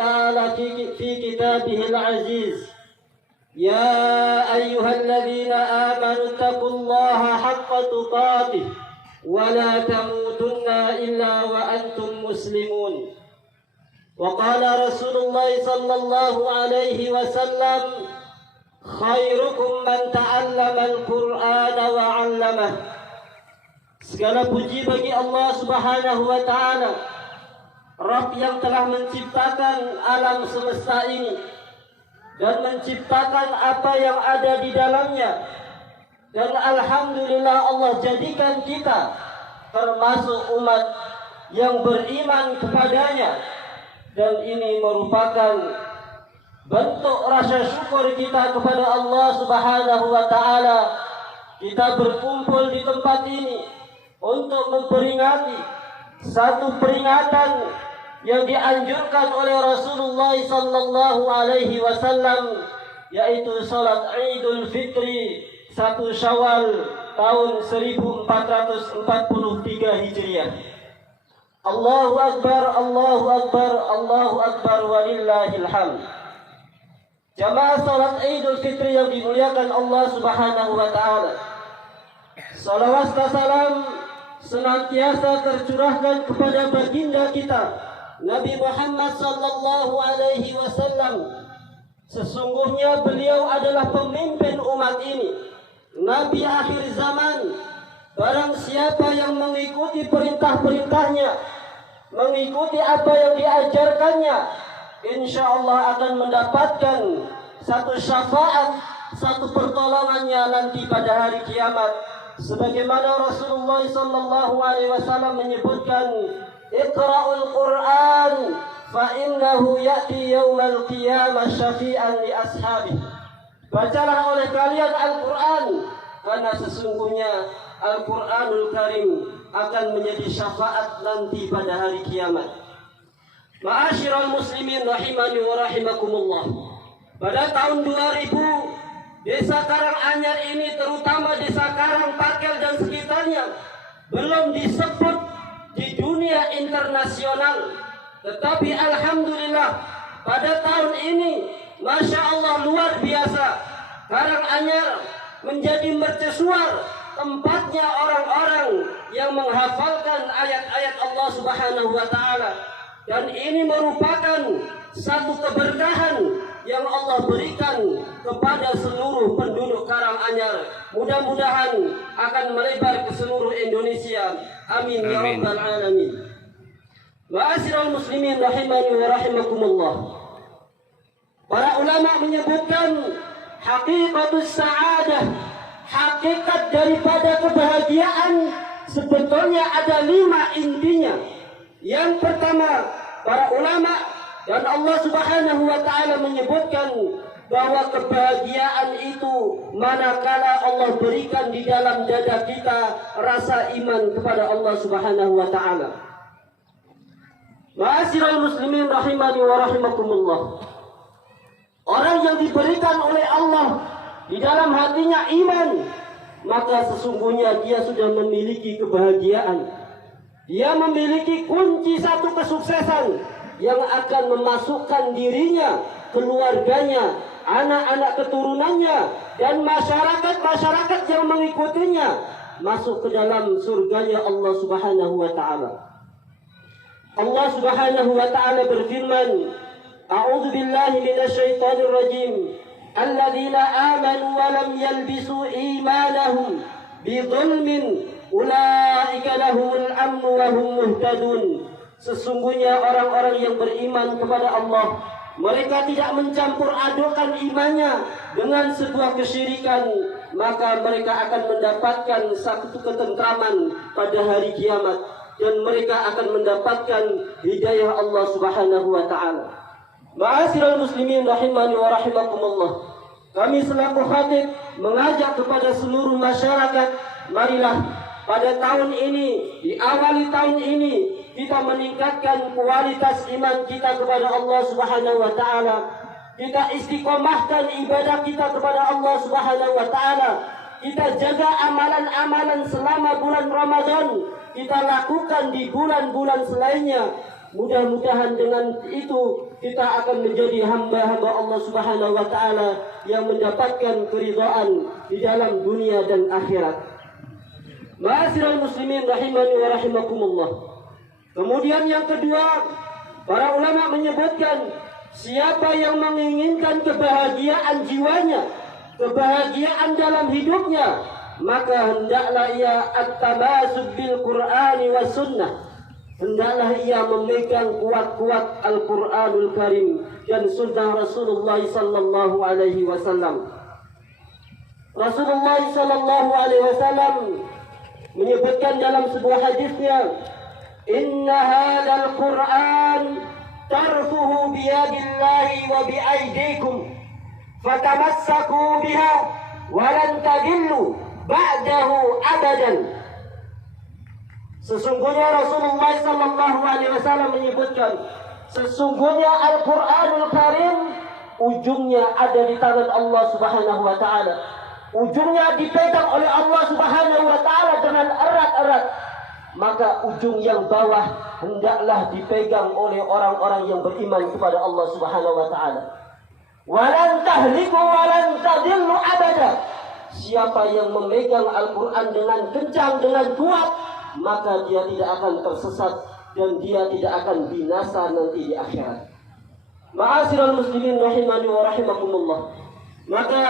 تعالى في كتابه العزيز: يا أيها الذين آمنوا اتقوا الله حق تقاته ولا تموتن إلا وأنتم مسلمون. وقال رسول الله صلى الله عليه وسلم: خيركم من تعلم القرآن وعلمه. Segala puji bagi Allah Subhanahu wa Ta'ala, Rabb yang telah menciptakan alam semesta ini dan menciptakan apa yang ada di dalamnya. Dan alhamdulillah Allah jadikan kita termasuk umat yang beriman kepadanya. Dan ini merupakan bentuk rasa syukur kita kepada Allah Subhanahu wa Ta'ala. Kita berkumpul di tempat ini untuk memperingati satu peringatan yang dianjurkan oleh Rasulullah sallallahu alaihi wasallam, yaitu salat Idul Fitri 1 Syawal tahun 1443 Hijriah. Allahu Akbar, Allahu Akbar, Allahu Akbar, walillahil hamd. Jamaah salat Idul Fitri yang dimuliakan Allah Subhanahu wa Ta'ala, salawat dan salam senantiasa tercurahkan kepada baginda kita Nabi Muhammad sallallahu alaihi wasallam. Sesungguhnya beliau adalah pemimpin umat ini, Nabi akhir zaman. Barang siapa yang mengikuti perintah-perintahnya, mengikuti apa yang diajarkannya, insya Allah akan mendapatkan satu syafaat, satu pertolongannya nanti pada hari kiamat. Sebagaimana Rasulullah sallallahu alaihi wasallam menyebutkan, Iqra'ul Qur'an fa innahu ya'ti yaumal qiyamah syafi'an li ashabi. Bacalah oleh kalian Al-Qur'an, karena sesungguhnya Al-Qur'anul Karim akan menjadi syafaat nanti pada hari kiamat. Ma'asyiral muslimin rahimani wa rahimakumullah. Pada tahun 2000, Desa Karanganyar ini, terutama Desa Karangpakel dan sekitarnya, belum disebut di dunia internasional. Tetapi alhamdulillah pada tahun ini, Masya Allah, luar biasa, Karanganyar menjadi mercusuar tempatnya orang-orang yang menghafalkan ayat-ayat Allah Subhanahu wa Ta'ala. Dan ini merupakan satu keberkahan yang Allah berikan kepada seluruh penduduk Karanganyar. Mudah-mudahan akan melebar ke seluruh Indonesia. Amin ya rabbal alamin. Ma'asyiral muslimin rahimani wa rahimakumullah. Para ulama menyebutkan haqiqatus sa'adah, hakikat daripada kebahagiaan sebetulnya ada 5 intinya. Yang pertama, para ulama dan Allah Subhanahu wa Ta'ala menyebutkan bahwa kebahagiaan itu manakala Allah berikan di dalam dada kita rasa iman kepada Allah Subhanahu wa Ta'ala. Ma'asyiral muslimin rahimani wa rahimakumullah. Orang yang diberikan oleh Allah di dalam hatinya iman, maka sesungguhnya dia sudah memiliki kebahagiaan. Dia memiliki kunci satu kesuksesan yang akan memasukkan dirinya, keluarganya, anak-anak keturunannya, dan masyarakat-masyarakat yang mengikutinya masuk ke dalam surganya Allah Subhanahu wa Ta'ala. Allah Subhanahu wa Ta'ala berfirman, A'udzu billahi minasyaitonir rajim. Alladzina amanu wa lam yalbisu imanahum bidzulmin ulaika lahumul amnu wa hum muhtadun. Sesungguhnya orang-orang yang beriman kepada Allah, mereka tidak mencampur adukan imannya dengan sebuah kesyirikan, maka mereka akan mendapatkan satu ketentraman pada hari kiamat, dan mereka akan mendapatkan hidayah Allah Subhanahu wa Ta'ala. Ma'asyiral muslimin rahimani wa rahimakumullah. Kami selaku khatib mengajak kepada seluruh masyarakat, marilah pada tahun ini, di awal tahun ini, kita meningkatkan kualitas iman kita kepada Allah Subhanahu wa Ta'ala. Kita istiqomahkan ibadah kita kepada Allah Subhanahu wa Ta'ala. Kita jaga amalan-amalan selama bulan Ramadan. Kita lakukan di bulan-bulan selainnya. Mudah-mudahan dengan itu kita akan menjadi hamba-hamba Allah Subhanahu wa taala yang mendapatkan keridhaan di dalam dunia dan akhirat. Ma'asyiral muslimin rahimani wa rahimakumullah. Kemudian yang kedua, para ulama menyebutkan siapa yang menginginkan kebahagiaan jiwanya, kebahagiaan dalam hidupnya, maka hendaklah ia at-tamasuk bil Qur'ani was sunnah. Hendaklah ia memegang kuat-kuat Al-Quranul Karim dan sunnah Rasulullah sallallahu alaihi wasallam. Rasulullah sallallahu alaihi wasallam menyebutkan dalam sebuah hadisnya, "Inna hadzal Qur'an tarfuhu biyadillahi wa biaydikum fatamassaku biha wa lan tadillu ba'dahu abadan." Sesungguhnya Rasulullah sallallahu alaihi wasallam menyebutkan, sesungguhnya Al-Qur'anul Karim ujungnya ada di tangan Allah Subhanahu wa taala. Ujungnya dipegang oleh Allah Subhanahu wa taala dengan erat-erat. Maka ujung yang bawah hendaklah dipegang oleh orang-orang yang beriman kepada Allah Subhanahu wa taala. Walan tahliku walan tadillu abada. Siapa yang memegang Al-Qur'an dengan kencang, dengan kuat, maka dia tidak akan tersesat dan dia tidak akan binasa nanti di akhirat. Ma'asyiral muslimin rahimani wa rahimakumullah. Maka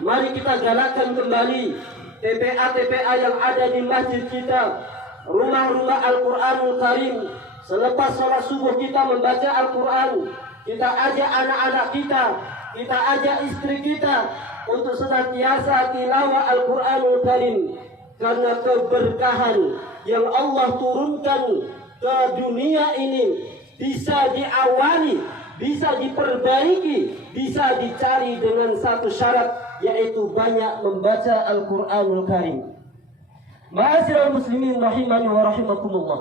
mari kita galakkan kembali TPA-TPA yang ada di masjid kita, rumah-rumah Al-Qur'anul Karim. Selepas sholat subuh kita membaca Al-Qur'an, kita ajak anak-anak kita ajak istri kita untuk senantiasa tilawah Al-Qur'anul Karim. Karena keberkahan yang Allah turunkan ke dunia ini bisa diawali, bisa diperbaiki, bisa dicari dengan satu syarat, yaitu banyak membaca Al-Qur'anul Karim. Ma'asyiral muslimin rahimani wa rahimakumullah.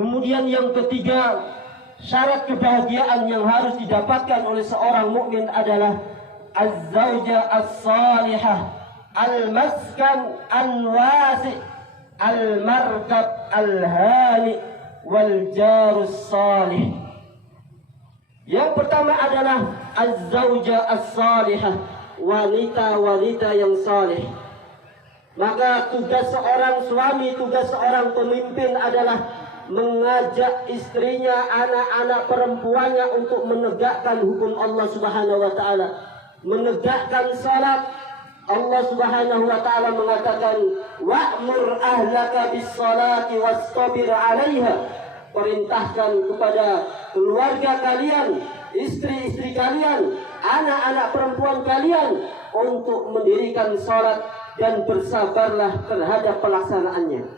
Kemudian yang ketiga, syarat kebahagiaan yang harus didapatkan oleh seorang mukmin adalah az-zaujah as-salihah, al-maskan al-wasi', al-markab al-hani, wal jarus salih. Yang pertama adalah az-zaujah as-salihah, wanita-wanita yang saleh. Maka tugas seorang suami, tugas seorang pemimpin adalah mengajak istrinya, anak-anak perempuannya untuk menegakkan hukum Allah Subhanahu wa taala, menegakkan salat. Allah Subhanahu wa taala mengatakan, "Wa'mur ahlaka bis-shalati wastabir 'alaiha." Perintahkan kepada keluarga kalian, istri-istri kalian, anak-anak perempuan kalian untuk mendirikan salat dan bersabarlah terhadap pelaksanaannya.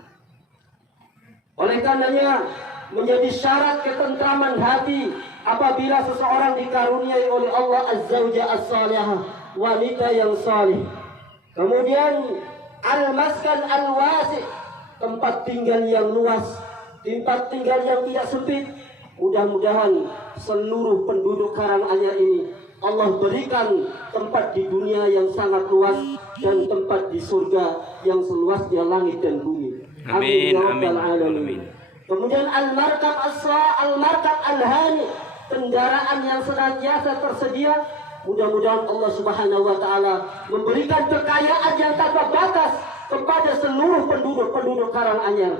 Oleh karenanya menjadi syarat ketentraman hati apabila seseorang dikaruniai oleh Allah Az-Zawjah As-Salihah, wanita yang salih. Kemudian al-maskan al-wasi', tempat tinggal yang luas, tempat tinggal yang tidak sempit. Mudah-mudahan seluruh penduduk Karanganyar ini Allah berikan tempat di dunia yang sangat luas dan tempat di surga yang seluasnya langit dan bumi. Amin ya rabbal alamin. Kemudian al-markab al-markab al-hani, kendaraan yang senantiasa tersedia. Mudah-mudahan Allah Subhanahu wa taala memberikan kekayaan yang tanpa batas kepada seluruh penduduk Karanganyar.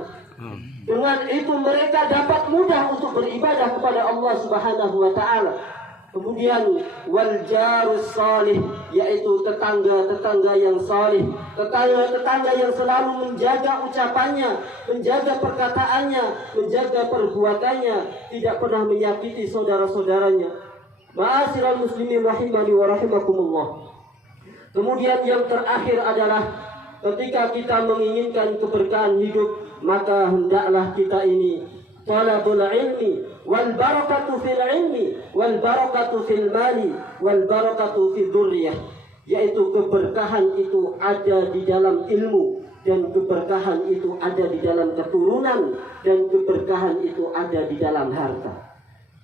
Dengan itu mereka dapat mudah untuk beribadah kepada Allah Subhanahu wa taala. Kemudian wal jarus salih, yaitu tetangga-tetangga yang salih, tetangga-tetangga yang selalu menjaga ucapannya, menjaga perkataannya, menjaga perbuatannya, tidak pernah menyakiti saudara-saudaranya. Ma'asyiral muslimin rahimani wa rahimakumullah. Kemudian yang terakhir adalah ketika kita menginginkan keberkahan hidup, maka hendaklah kita ini talabul ilmi wal barakatu fil ilmi wal barakatu fil mali wal barakatu fid dzurriyyah, yaitu keberkahan itu ada di dalam ilmu, dan keberkahan itu ada di dalam keturunan, dan keberkahan itu ada di dalam harta.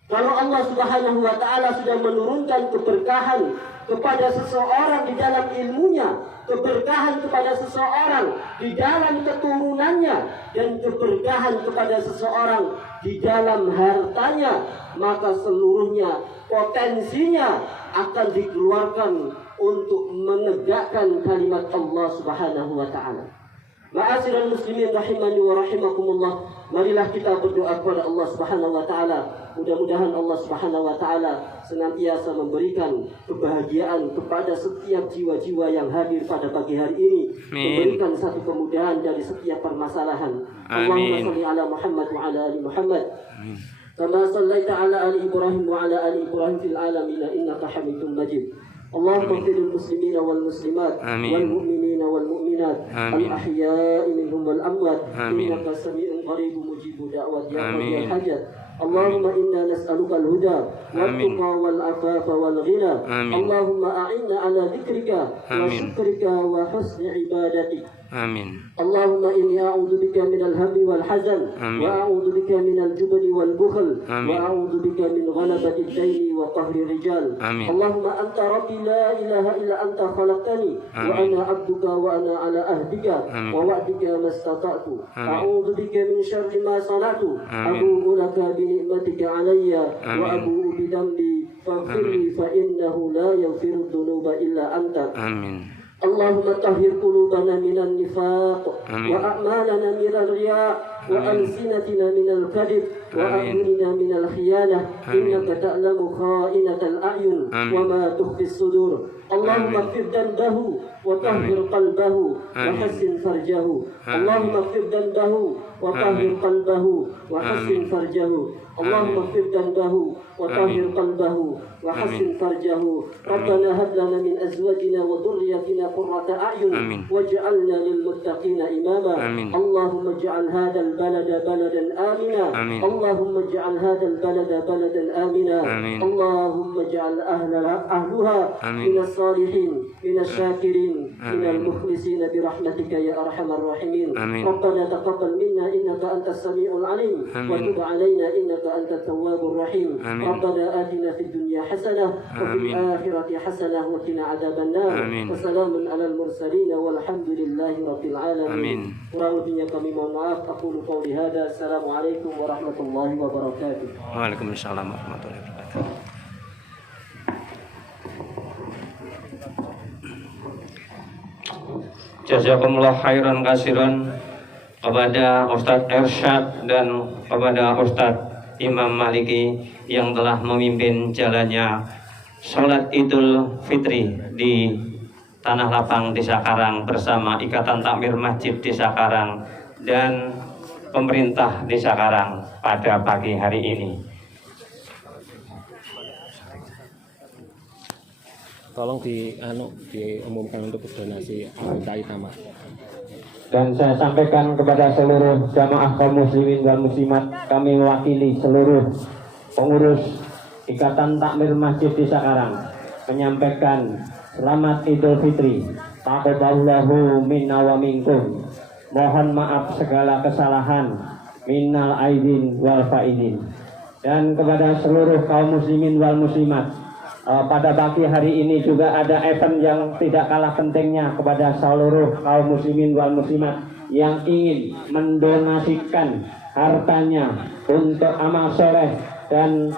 Kalau Allah Subhanahu wa Ta'ala sudah menurunkan keberkahan kepada seseorang di dalam ilmunya, keberkahan kepada seseorang di dalam keturunannya, dan keberkahan kepada seseorang di dalam hartanya, maka seluruhnya potensinya akan dikeluarkan untuk menegakkan kalimat Allah Subhanahu wa Ta'ala. Ma'asyiral muslimin rahimani wa rahimakumullah, marilah kita berdoa kepada Allah Subhanahu wa Ta'ala. Mudah-mudahan Allah Subhanahu wa Ta'ala senantiasa memberikan kebahagiaan kepada setiap jiwa-jiwa yang hadir pada pagi hari ini. Memberikan satu kemudahan dari setiap permasalahan. Allahumma shalli ala Muhammad wa ala ali Muhammad. Kama shallaita ala ali Ibrahim wa ala ali Ibrahim fil alamin innaka Hamidum Majid. اللهم اغفر للمسلمين والمسلمات والمؤمنين والمؤمنات الأحياء منهم والأموات إنك سميع قريب مجيب دعوات يا قاضي الحاجات. اللهم إنا نسألك الهدى والتقى والعفاف والغنى. اللهم أعنا على ذكرك وشكرك وحسن عبادتك. اللهم إني أعوذ بك من الهم والحزن وأعوذ بك من الجبن والبخل وأعوذ بك من غلبة الدين وقهر الرجال. اللهم أنت ربي لا إله إلا أنت خلقتني وأنا عبدك وأنا على عهدك ووعدك ما استطعت. أعوذ بك من شر ما صنعت. أبوء لك بنعمتك علي وأبوء بذنبي فاغفر لي فإنه لا يغفر الذنوب إلا أنت. اللهم طهر قلوبنا من النفاق وأعمالنا من الرياء وألسنتنا من الكذب وأعيننا من الخيانة إنك تعلم خائنة الأعين وما تخفي الصدور. اللهم اغفر ذنبه وطهر قلبه وحسن فرجه. اللهم اغفر ذنبه وطهر قلبه وحسن فرجه. اللهم اغفر ذنبه وطهر قلبه وحسن فرجه. ربنا هب لنا من أزواجنا وذريتنا قرة أعين واجعلنا للمتقين إماما. اللهم اجعل هذا البلد بلدا آمنا. اللهم اجعل هذا البلد بلدا آمنا. اللهم اجعل أهلها من الصالحين من الشاكرين من المخلصين برحمتك يا أرحم الراحمين. ربنا تقبل منا إنك أنت السميع العليم وتب علينا إنك أنت التواب الرحيم. ربنا آتنا في الدنيا حسنة وفي الآخرة حسنة وقنا عذاب النار. وسلام على المرسلين والحمد لله رب العالمين. Kurang lebihnya kami mohon maaf. Aku qauli hada. Assalamualaikum warahmatullahi wabarakatuh. Waalaikumsalam warahmatullahi wabarakatuh. Jazakumullah khairan kasiran kepada Ustadz Ersyad dan kepada Ustadz Imam Maliki yang telah memimpin jalannya sholat Idul Fitri di Tanah Lapang Desa Karang bersama Ikatan Takmir Masjid Desa Karang dan pemerintah Desa Karang pada pagi hari ini. Tolong diumumkan untuk donasi anggota Itama. Dan saya sampaikan kepada seluruh jamaah kaum muslimin dan muslimat, kami mewakili seluruh pengurus Ikatan Takmir Masjid Desa Karang menyampaikan selamat Idul Fitri. Taqabbalallahu minna wa minkum. Mohon maaf segala kesalahan minal aidin wal faidin. Dan kepada seluruh kaum muslimin wal muslimat, pada pagi hari ini juga ada event yang tidak kalah pentingnya kepada seluruh kaum muslimin wal muslimat yang ingin mendonasikan hartanya untuk amal soleh dan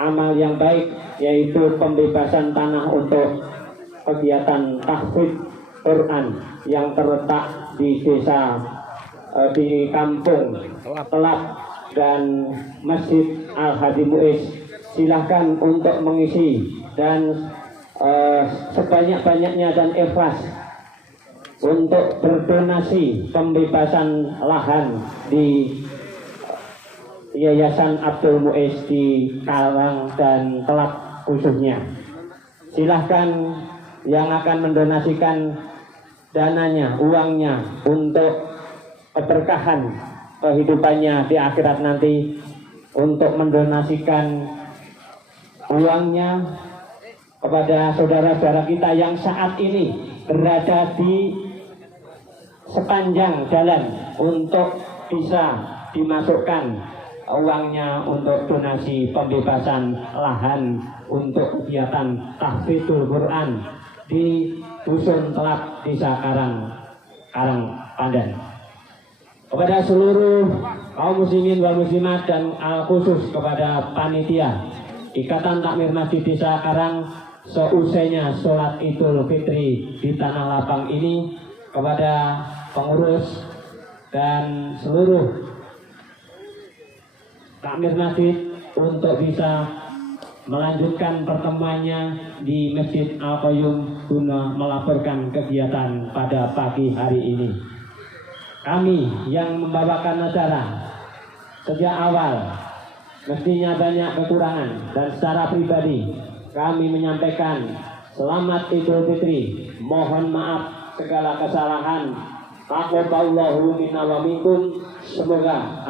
amal yang baik, yaitu pembebasan tanah untuk kegiatan tahfidz Quran yang terletak di desa di kampung Telak dan Masjid Al-Hadi Muiz. Silahkan untuk mengisi dan sebanyak-banyaknya dan ikhlas untuk berdonasi pembebasan lahan di Yayasan Abdul Muiz di Karang dan Telak khususnya. Silahkan yang akan mendonasikan dananya, uangnya untuk keberkahan kehidupannya di akhirat nanti, untuk mendonasikan uangnya kepada saudara-saudara kita yang saat ini berada di sepanjang jalan untuk bisa dimasukkan uangnya untuk donasi pembebasan lahan untuk kegiatan tahfidzul Quran di Dusun Telap, Desa Karangpandan. Kepada seluruh kaum muslimin wal muslimat dan khusus kepada panitia Ikatan Takmir Masjid Desa Karang seusainya sholat Idul Fitri di Tanah Lapang ini, kepada pengurus dan seluruh takmir masjid untuk bisa melanjutkan pertemuannya di Masjid Al-Qayyum guna melaporkan kegiatan pada pagi hari ini. Kami yang membawakan acara sejak awal mestinya banyak kekurangan, dan secara pribadi kami menyampaikan selamat Idul Fitri, mohon maaf segala kesalahan. Taqabbalallahu minna wa minkum. Semoga